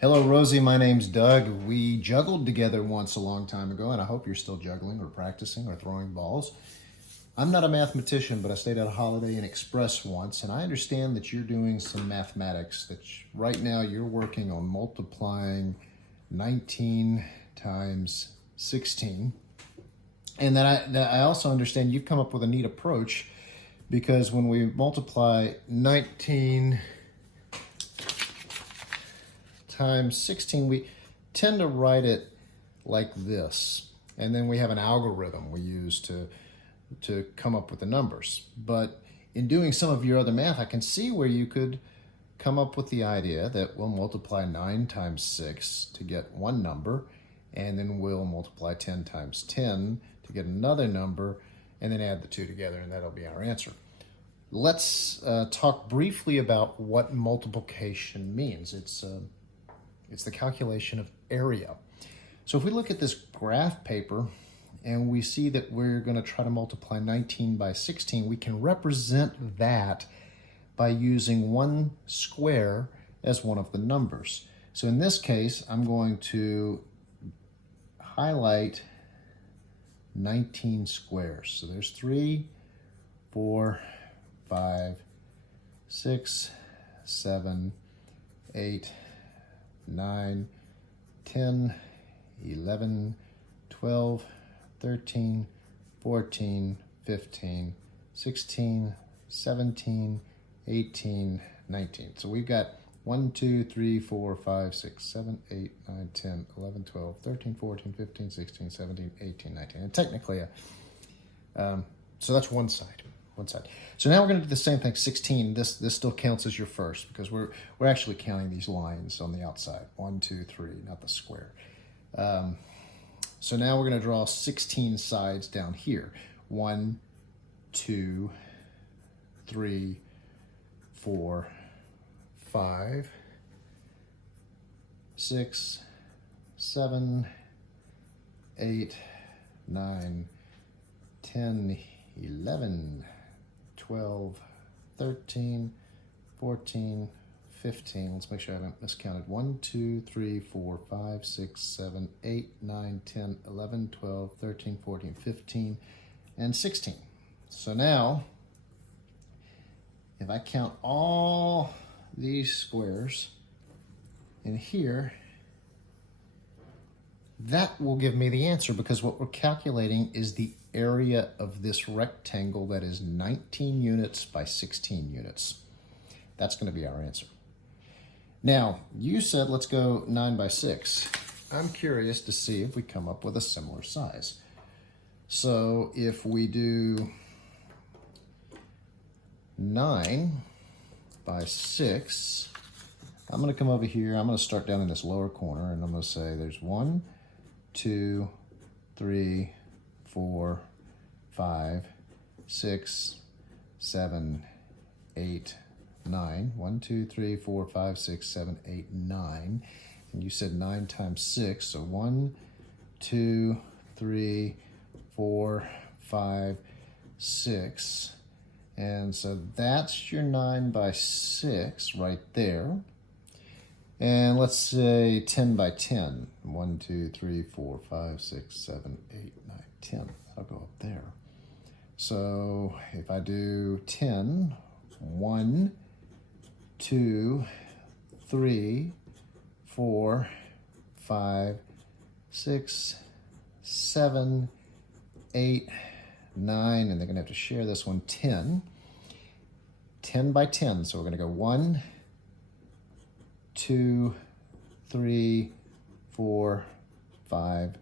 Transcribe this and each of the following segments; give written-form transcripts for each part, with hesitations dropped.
Hello, Rosie. My name's Doug. We juggled together once a long time ago, and I hope you're still juggling or practicing or throwing balls. I'm not a mathematician, but I stayed at a Holiday Inn Express once, and I understand that you're doing some mathematics. Right now you're working on multiplying 19 times 16. And that I also understand you've come up with a neat approach, because when we multiply 19 times 16, we tend to write it like this. And then we have an algorithm we use to come up with the numbers. But in doing some of your other math, I can see where you could come up with the idea that we'll multiply 9 times 6 to get one number, and then we'll multiply 10 times 10 to get another number, and then add the two together, and that'll be our answer. Let's talk briefly about what multiplication means. It's the calculation of area. So if we look at this graph paper and we see that we're going to try to multiply 19 by 16, we can represent that by using 1 square as one of the numbers. So in this case, I'm going to highlight 19 squares. So there's 3, 4, 5, 6, 7, 8, 9, 10, 11, 12, 13, 14, 15, 16, 17, 18, 19. So we've got 1, 2, 3, 4, 5, 6, 7, 8, 9, 10, 11, 12, 13, 14, 15, 16, 17, 18, 19. And technically, so that's one side. So now we're going to do the same thing, 16. This still counts as your first, because we're actually counting these lines on the outside. 1, 2, 3, not the square. So now we're going to draw 16 sides down here. 1, 2, 3, 4, 5, 6, 7, 8, 9, 10, 11, 12, 13, 14, 15. Let's make sure I haven't miscounted. 1, 2, 3, 4, 5, 6, 7, 8, 9, 10, 11, 12, 13, 14, 15, and 16. So now, if I count all these squares in here, that will give me the answer, because what we're calculating is the area of this rectangle that is 19 units by 16 units. That's going to be our answer. Now, you said let's go 9 by 6. I'm curious to see if we come up with a similar size. So if we do 9 by 6, I'm going to come over here. I'm going to start down in this lower corner, and I'm going to say there's 1, 2, 3, 4, 5, 6, 7, 8, 9. 1, 2, 3, 4, 5, 6, 7, 8, 9. And you said 9 times 6. So 1, 2, 3, 4, 5, 6. And so that's your 9 by 6 right there. And let's say 10 by 10. 1, 2, 3, 4, 5, 6, 7, 8, 9, 10. That'll go up there. So if I do 10, 1, 2, 3, 4, 5, 6, 7, 8, 9, and they're going to have to share this one, 10. 10 by 10. So we're going to go 1, 2, 3, 4, 5,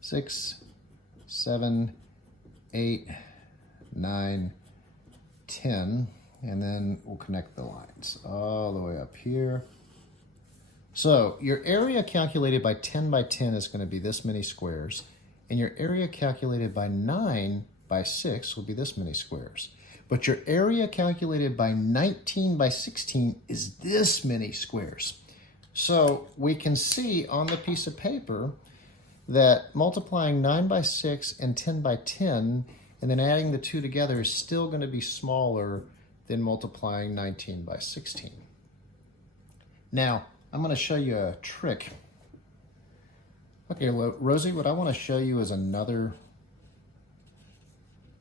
6, 7, 8, 9, 10, and then we'll connect the lines all the way up here. So your area calculated by 10 by 10 is going to be this many squares, and your area calculated by 9 by 6 will be this many squares. But your area calculated by 19 by 16 is this many squares. So we can see on the piece of paper that multiplying 9 by 6 and 10 by 10 and then adding the two together is still going to be smaller than multiplying 19 by 16. Now, I'm going to show you a trick. Okay, Rosie, what I want to show you is another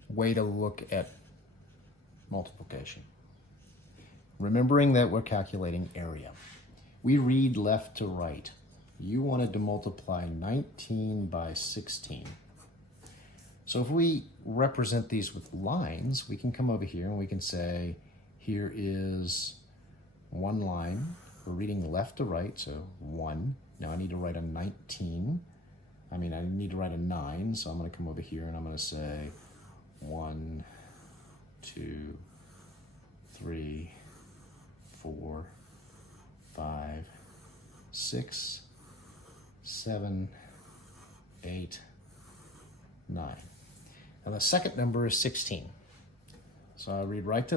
way to look at multiplication. Remembering that we're calculating area. We read left to right. You wanted to multiply 19 by 16. So if we represent these with lines, we can come over here and we can say, here is one line. We're reading left to right, so 1. Now I need to write a 19. I need to write a 9, so I'm going to come over here and I'm going to say 1, 2, 3, 4, 5, 6, 7, 8, 9. Now the second number is 16. So I read left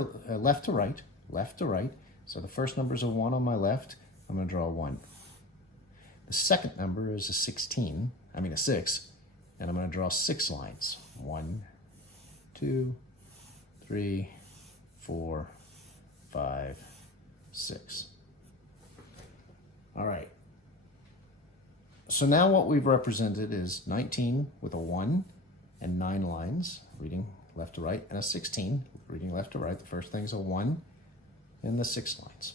to right, left to right. So the first number is a 1 on my left. I'm going to draw a 1. The second number is a 6, and I'm going to draw 6 lines. 1, 2, 3, 4, 5, 6. All right. So now what we've represented is 19 with a 1 and 9 lines, reading left to right, and a 16, reading left to right. The first thing's a 1 and the 6 lines.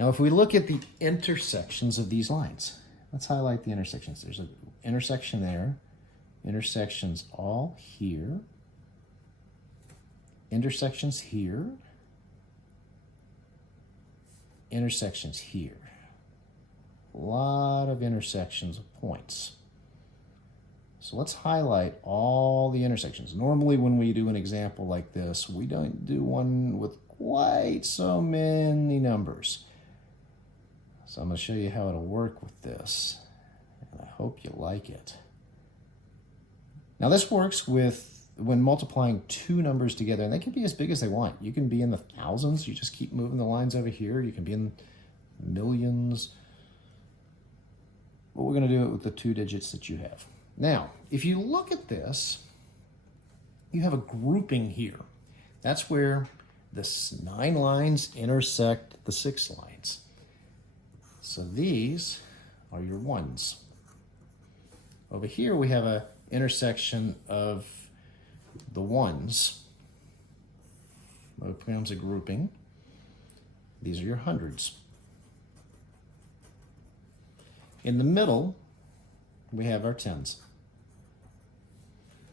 Now if we look at the intersections of these lines, let's highlight the intersections. There's an intersection there, intersections all here, intersections here, intersections here. A lot of intersections of points. So let's highlight all the intersections. Normally when we do an example like this, we don't do one with quite so many numbers. So I'm going to show you how it'll work with this, and I hope you like it. Now this works with when multiplying two numbers together, and they can be as big as they want. You can be in the thousands, you just keep moving the lines over here. You can be in millions. But we're going to do it with the 2 digits that you have. Now, if you look at this, you have a grouping here. That's where the 9 lines intersect the 6 lines. So these are your 1s. Over here we have an intersection of the 1s. It becomes a grouping. These are your 100s. In the middle, we have our 10s.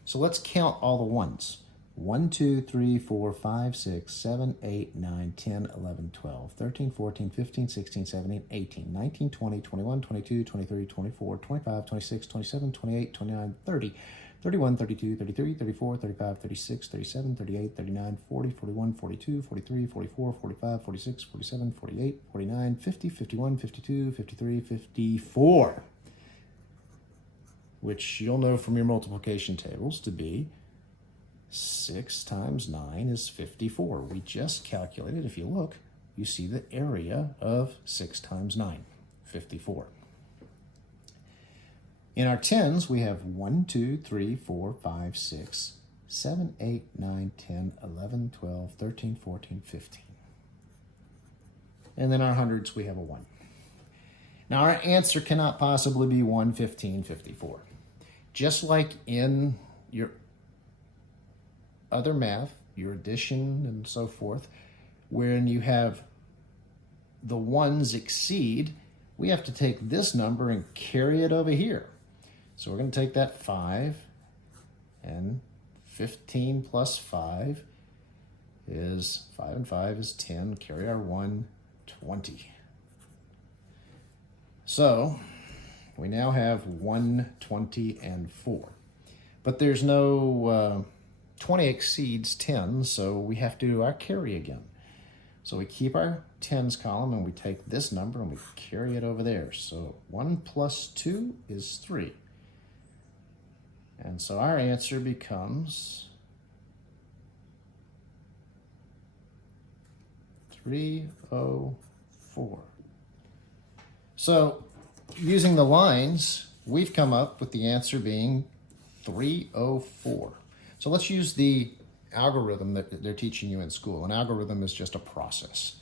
So let's count all the 1s. 1, 2, 3, 4, 5, 6, 7, 8, 9, 10, 11, 12, 13, 14, 15, 16, 17, 18, 19, 20, 21, 22, 23, 24, 25, 26, 27, 28, 29, 30, 31, 32, 33, 34, 35, 36, 37, 38, 39, 40, 41, 42, 43, 44, 45, 46, 47, 48, 49, 50, 51, 52, 53, 54. Which you'll know from your multiplication tables to be 6 times 9 is 54. We just calculated, if you look, you see the area of 6 times 9, 54. In our 10s, we have 1, 2, 3, 4, 5, 6, 7, 8, 9, 10, 11, 12, 13, 14, 15. And then our 100s, we have a 1. Now our answer cannot possibly be 1, 15, 54. Just like in your other math, your addition and so forth, when you have the 1s exceed, we have to take this number and carry it over here. So we're going to take that 5, and 15 plus 5 is 5 and 5 is 10. Carry our 1, 20. So we now have 1, 20, and 4. But there's no 20 exceeds 10, so we have to do our carry again. So we keep our 10s column and we take this number and we carry it over there. So 1 plus 2 is 3. And so our answer becomes 304. So using the lines, we've come up with the answer being 304. So let's use the algorithm that they're teaching you in school. An algorithm is just a process.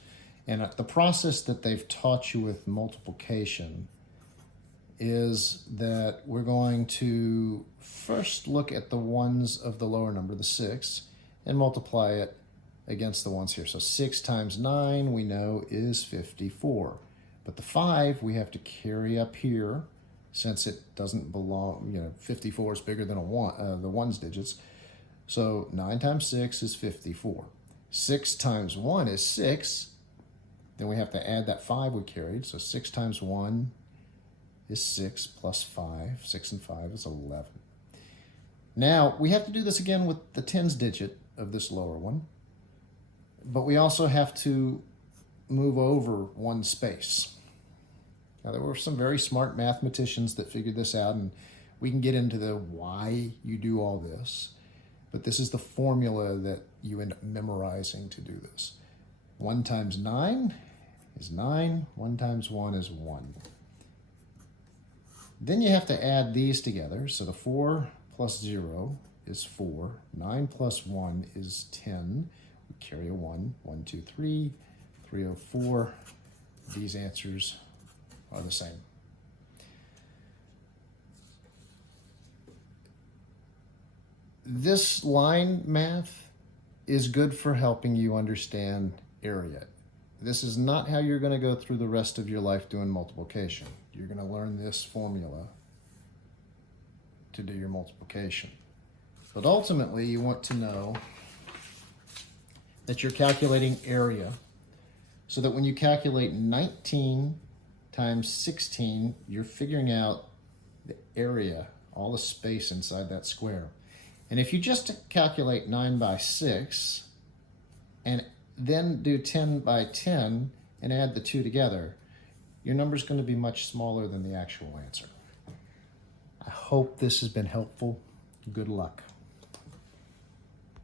And the process that they've taught you with multiplication is that we're going to first look at the ones of the lower number, the 6, and multiply it against the ones here. So 6 times 9 we know is 54. But the 5 we have to carry up here since it doesn't belong, 54 is bigger than the ones digits. So 9 times 6 is 54. 6 times 1 is 6. Then we have to add that 5 we carried. So 6 times 1 is 6 plus 5. 6 and 5 is 11. Now, we have to do this again with the tens digit of this lower one. But we also have to move over one space. Now, there were some very smart mathematicians that figured this out, and we can get into the why you do all this. But this is the formula that you end up memorizing to do this. 1 times 9 is 9. 1 times 1 is 1. Then you have to add these together. So the 4 plus 0 is 4. 9 plus 1 is 10. We carry a 1. 1, 2, 3. 304. These answers are the same. This line math is good for helping you understand area. This is not how you're going to go through the rest of your life doing multiplication. You're going to learn this formula to do your multiplication. But ultimately, you want to know that you're calculating area so that when you calculate 19 times 16, you're figuring out the area, all the space inside that square. And if you just calculate 9 by 6 and then do 10 by 10 and add the two together, your number's going to be much smaller than the actual answer. I hope this has been helpful. Good luck.